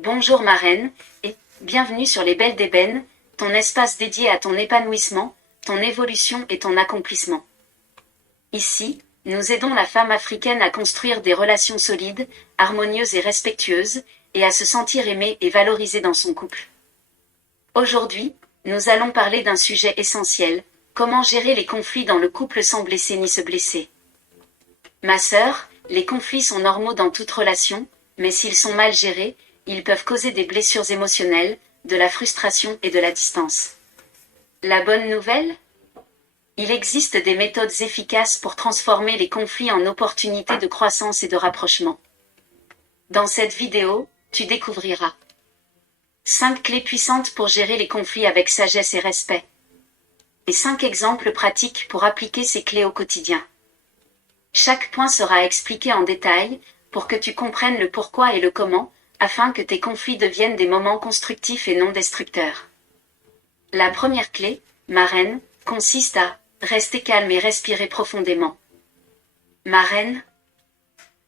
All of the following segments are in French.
Bonjour marraine, et bienvenue sur les Belles d'Ébène, ton espace dédié à ton épanouissement, ton évolution et ton accomplissement. Ici, nous aidons la femme africaine à construire des relations solides, harmonieuses et respectueuses, et à se sentir aimée et valorisée dans son couple. Aujourd'hui, nous allons parler d'un sujet essentiel, comment gérer les conflits dans le couple sans blesser ni se blesser. Ma sœur, les conflits sont normaux dans toute relation, mais s'ils sont mal gérés, ils peuvent causer des blessures émotionnelles, de la frustration et de la distance. La bonne nouvelle ? Il existe des méthodes efficaces pour transformer les conflits en opportunités de croissance et de rapprochement. Dans cette vidéo, tu découvriras 5 clés puissantes pour gérer les conflits avec sagesse et respect. Et 5 exemples pratiques pour appliquer ces clés au quotidien. Chaque point sera expliqué en détail, pour que tu comprennes le pourquoi et le comment, afin que tes conflits deviennent des moments constructifs et non destructeurs. La première clé, marraine, consiste à rester calme et respirer profondément. Marraine,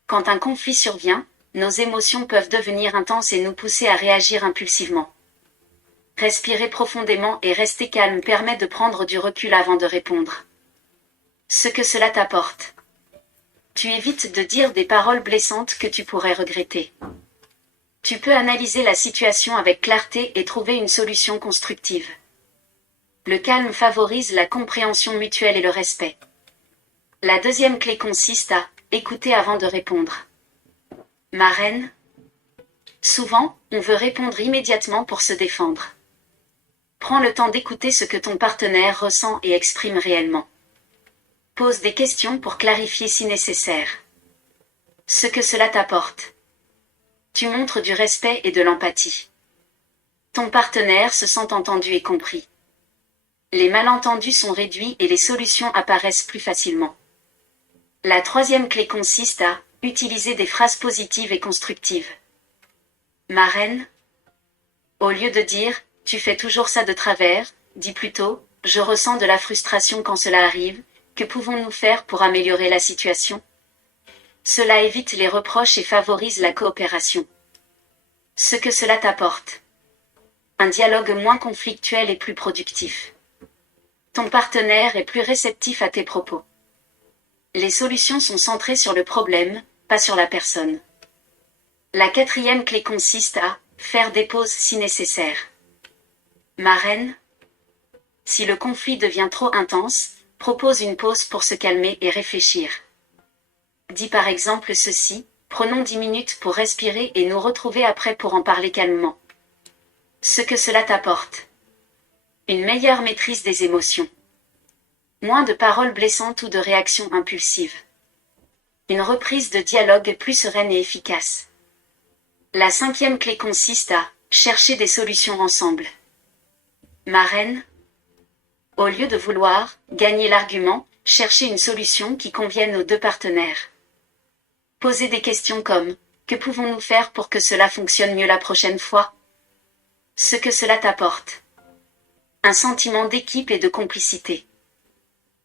quand un conflit survient, nos émotions peuvent devenir intenses et nous pousser à réagir impulsivement. Respirer profondément et rester calme permet de prendre du recul avant de répondre. Ce que cela t'apporte. Tu évites de dire des paroles blessantes que tu pourrais regretter. Tu peux analyser la situation avec clarté et trouver une solution constructive. Le calme favorise la compréhension mutuelle et le respect. La deuxième clé consiste à écouter avant de répondre. Marraine, souvent, on veut répondre immédiatement pour se défendre. Prends le temps d'écouter ce que ton partenaire ressent et exprime réellement. Pose des questions pour clarifier si nécessaire. Ce que cela t'apporte. Tu montres du respect et de l'empathie. Ton partenaire se sent entendu et compris. Les malentendus sont réduits et les solutions apparaissent plus facilement. La troisième clé consiste à utiliser des phrases positives et constructives. Marraine, au lieu de dire « tu fais toujours ça de travers », dis plutôt « je ressens de la frustration quand cela arrive, que pouvons-nous faire pour améliorer la situation ?» Cela évite les reproches et favorise la coopération. Ce que cela t'apporte. Un dialogue moins conflictuel et plus productif. Ton partenaire est plus réceptif à tes propos. Les solutions sont centrées sur le problème, pas sur la personne. La quatrième clé consiste à faire des pauses si nécessaire. Marraine, si le conflit devient trop intense, propose une pause pour se calmer et réfléchir. Dis par exemple ceci, prenons 10 minutes pour respirer et nous retrouver après pour en parler calmement. Ce que cela t'apporte. Une meilleure maîtrise des émotions. Moins de paroles blessantes ou de réactions impulsives. Une reprise de dialogue plus sereine et efficace. La cinquième clé consiste à chercher des solutions ensemble. Marraine, au lieu de vouloir gagner l'argument, cherchez une solution qui convienne aux deux partenaires. Posez des questions comme « Que pouvons-nous faire pour que cela fonctionne mieux la prochaine fois ?» Ce que cela t'apporte. Un sentiment d'équipe et de complicité.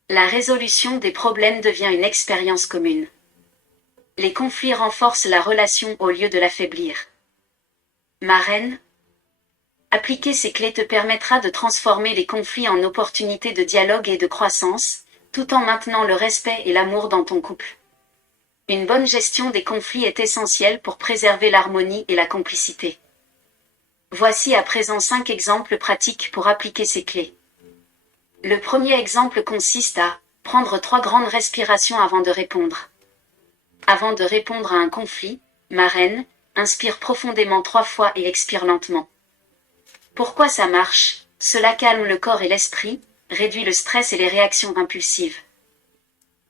La résolution des problèmes devient une expérience commune. Les conflits renforcent la relation au lieu de l'affaiblir. Marraine, appliquer ces clés te permettra de transformer les conflits en opportunités de dialogue et de croissance, tout en maintenant le respect et l'amour dans ton couple. Une bonne gestion des conflits est essentielle pour préserver l'harmonie et la complicité. Voici à présent 5 exemples pratiques pour appliquer ces clés. Le premier exemple consiste à prendre 3 grandes respirations avant de répondre. Avant de répondre à un conflit, marraine, inspire profondément 3 fois et expire lentement. Pourquoi ça marche ? Cela calme le corps et l'esprit, réduit le stress et les réactions impulsives.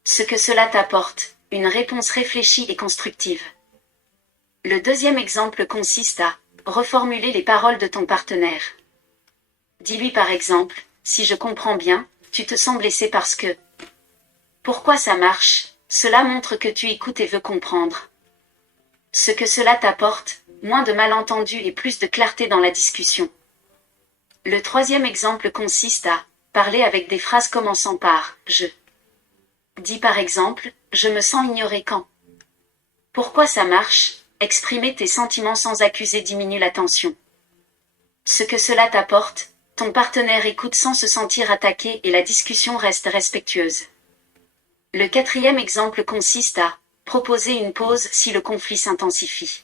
Ce que cela t'apporte. Une réponse réfléchie et constructive. Le deuxième exemple consiste à reformuler les paroles de ton partenaire. Dis-lui par exemple, si je comprends bien, tu te sens blessé parce que... Pourquoi ça marche ? Cela montre que tu écoutes et veux comprendre. Ce que cela t'apporte, moins de malentendus et plus de clarté dans la discussion. Le troisième exemple consiste à parler avec des phrases commençant par « je ». Dis par exemple, je me sens ignoré quand. Pourquoi ça marche ? Exprimer tes sentiments sans accuser diminue la tension. Ce que cela t'apporte, ton partenaire écoute sans se sentir attaqué et la discussion reste respectueuse. Le quatrième exemple consiste à proposer une pause si le conflit s'intensifie.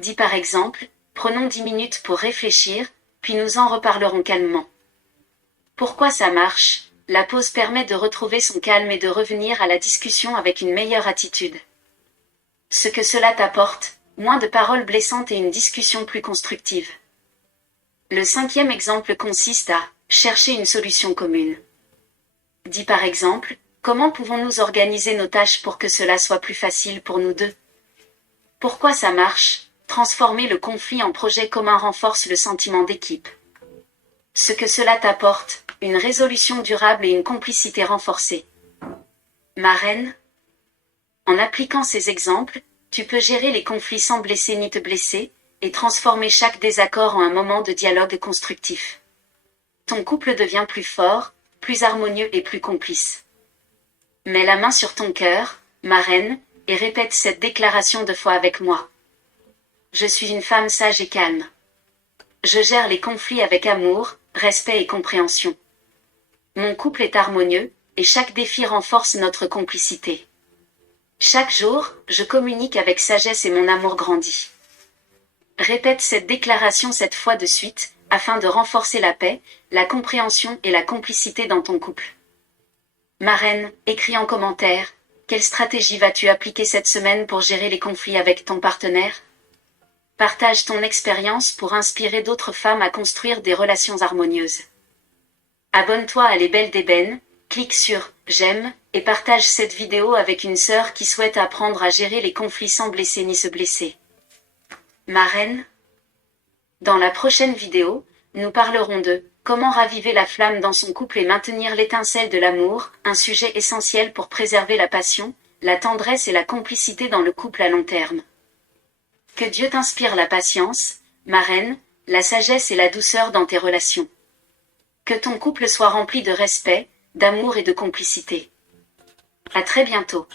Dis par exemple, prenons 10 minutes pour réfléchir, puis nous en reparlerons calmement. Pourquoi ça marche? La pause permet de retrouver son calme et de revenir à la discussion avec une meilleure attitude. Ce que cela t'apporte, moins de paroles blessantes et une discussion plus constructive. Le cinquième exemple consiste à chercher une solution commune. Dis par exemple, comment pouvons-nous organiser nos tâches pour que cela soit plus facile pour nous deux? Pourquoi ça marche? Transformer le conflit en projet commun renforce le sentiment d'équipe. Ce que cela t'apporte, une résolution durable et une complicité renforcée. Marraine, en appliquant ces exemples, tu peux gérer les conflits sans blesser ni te blesser, et transformer chaque désaccord en un moment de dialogue constructif. Ton couple devient plus fort, plus harmonieux et plus complice. Mets la main sur ton cœur, marraine, et répète cette déclaration 2 fois avec moi. Je suis une femme sage et calme. Je gère les conflits avec amour, respect et compréhension. Mon couple est harmonieux, et chaque défi renforce notre complicité. Chaque jour, je communique avec sagesse et mon amour grandit. Répète cette déclaration 7 fois de suite, afin de renforcer la paix, la compréhension et la complicité dans ton couple. Marraine, écris en commentaire, quelle stratégie vas-tu appliquer cette semaine pour gérer les conflits avec ton partenaire? Partage ton expérience pour inspirer d'autres femmes à construire des relations harmonieuses. Abonne-toi à Les Belles d'Ébène, clique sur « J'aime » et partage cette vidéo avec une sœur qui souhaite apprendre à gérer les conflits sans blesser ni se blesser. Marraine, dans la prochaine vidéo, nous parlerons de comment raviver la flamme dans son couple et maintenir l'étincelle de l'amour, un sujet essentiel pour préserver la passion, la tendresse et la complicité dans le couple à long terme. Que Dieu t'inspire la patience, marraine, la sagesse et la douceur dans tes relations. Que ton couple soit rempli de respect, d'amour et de complicité. À très bientôt.